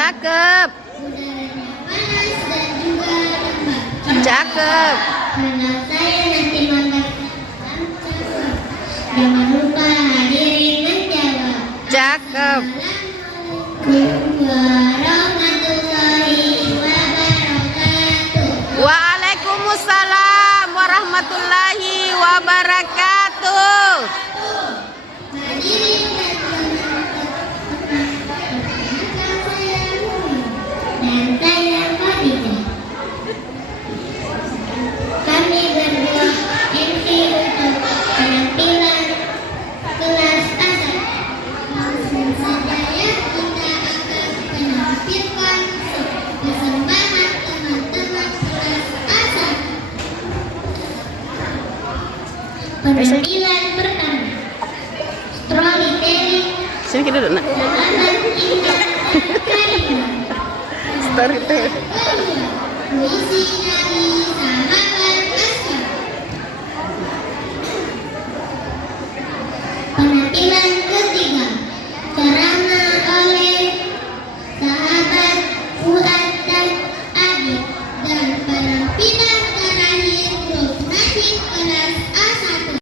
Cakep. Udaranya panas dan juga lembab. Cakep. Karena saya nanti makan malam cakep. Jangan lupa hadirin menjawab. Cakep. Assalamualaikum warahmatullahi wabarakatuh. Waalaikumsalam warahmatullahi wabarakatuh. Hadirin dan saya Mumi dan saya Fadila. Kami berdua MC untuk penampilan kelas asal. Langsung saja ya, kita akan menampilkan persembahan teman-teman kelas asal. Penampilan pertama, storytelling Sini kita duduk nak. halaman indah Karina. Storytelling. Puisi dari sahabat Askar. Penampilan